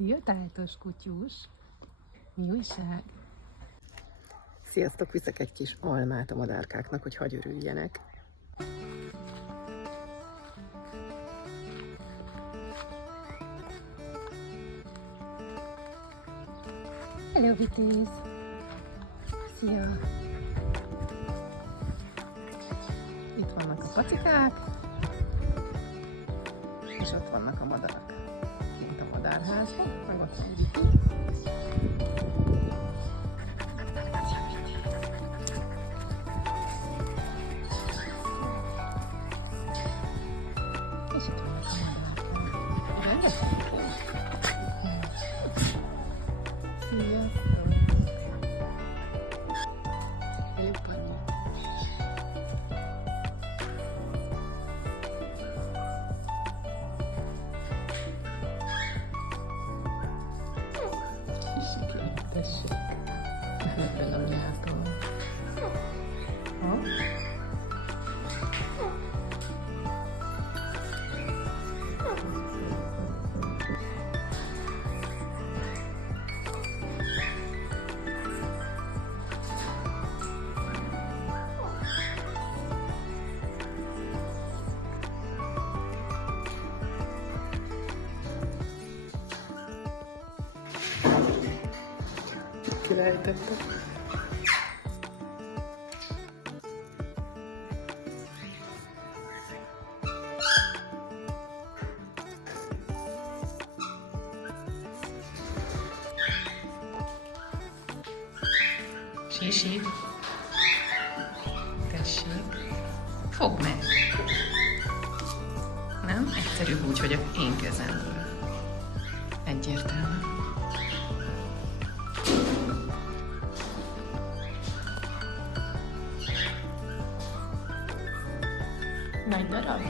Szia, tájtos kutyus! Mi újság? Sziasztok, viszek egy kis almát a madárkáknak, hogy hagy örüljenek. Hello, Vitéz! Szia! Itt vannak a pacikák, és ott vannak a madarak. Kint a madárházban, meg ott van Viti. És itt vannak a madárkák. Rengeteg van. Sziasztok! Jobban. Tessék. Ebben a miától. Ha? Kilejtette. Sisi. Tessék. Fogd meg. Nem? Egyszerűbb úgy, hogy a én kezemből. Egyértelmű. Nagy darab?